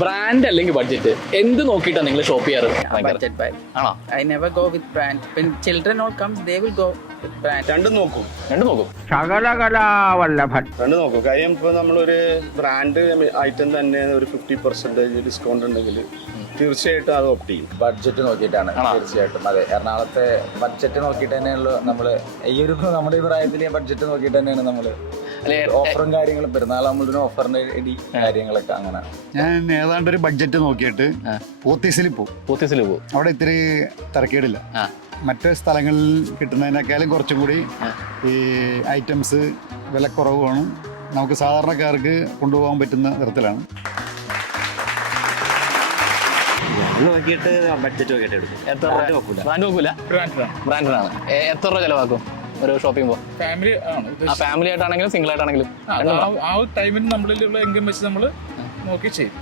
Brand അല്ലെങ്കിൽ budget എന്ത് നോക്കിയിട്ടാണ് നിങ്ങൾ ഷോപ്പ് ചെയ്യാറ്? Budget buy. ആണോ? I never go with brand. When children all comes, they will go with brand. രണ്ടും നോക്കും. രണ്ടും നോക്കും. രണ്ടും നോക്കും. കാര്യം ഇപ്പോൾ നമ്മളൊരു ബ്രാൻഡ് ഐറ്റം തന്നെ ഒരു 50% ഡിസ്കൗണ്ട് ഉണ്ടെങ്കിൽ തീർച്ചയായിട്ടും അത് ഓപ്റ്റ് ചെയ്യും. ബഡ്ജറ്റ് നോക്കിയിട്ടാണ് തീർച്ചയായിട്ടും. അതെ, എറണാകുളത്തെ ബഡ്ജറ്റ് നോക്കിയിട്ട് തന്നെയുള്ളൂ നമ്മള് ഈ ഒരു നമ്മുടെ ഈ പ്രായത്തിലെ ബഡ്ജറ്റ് നോക്കിയിട്ട് തന്നെയാണ് നമ്മള് ഓഫറും കാര്യങ്ങളും പെരുന്നാളാകുമ്പോഴത്തേനും ഓഫറിന്റെ ഇടി കാര്യങ്ങളൊക്കെ അങ്ങനെ. ഞാൻ ഏതാണ്ട് ഒരു ബഡ്ജറ്റ് നോക്കിയിട്ട് പോത്തീസിൽ പോകും. അവിടെ ഇത്തിരി തിരക്കേടില്ല. മറ്റ് സ്ഥലങ്ങളിൽ കിട്ടുന്നതിനേക്കാളും കുറച്ചും കൂടി ഈ ഐറ്റംസ് വിലക്കുറവാണ്, നമുക്ക് സാധാരണക്കാർക്ക് കൊണ്ടുപോകാൻ പറ്റുന്ന തരത്തിലാണ്. നോക്കിയിട്ട് ബഡ്ജറ്റ് നോക്കിയിട്ട് എടുക്കും. ബ്രാൻഡ് നോക്കൂല? ബ്രാൻഡാണ്. എത്ര രൂപ ചെലവാക്കും ഒരു ഷോപ്പിംഗ് പോകും? ഫാമിലി ആയിട്ടാണെങ്കിലും സിംഗിൾ ആയിട്ടാണെങ്കിലും ആ ടൈമിന് നമ്മളിലുള്ള ഇൻകം വെച്ച് നമ്മൾ നോക്കി ചെയ്യും.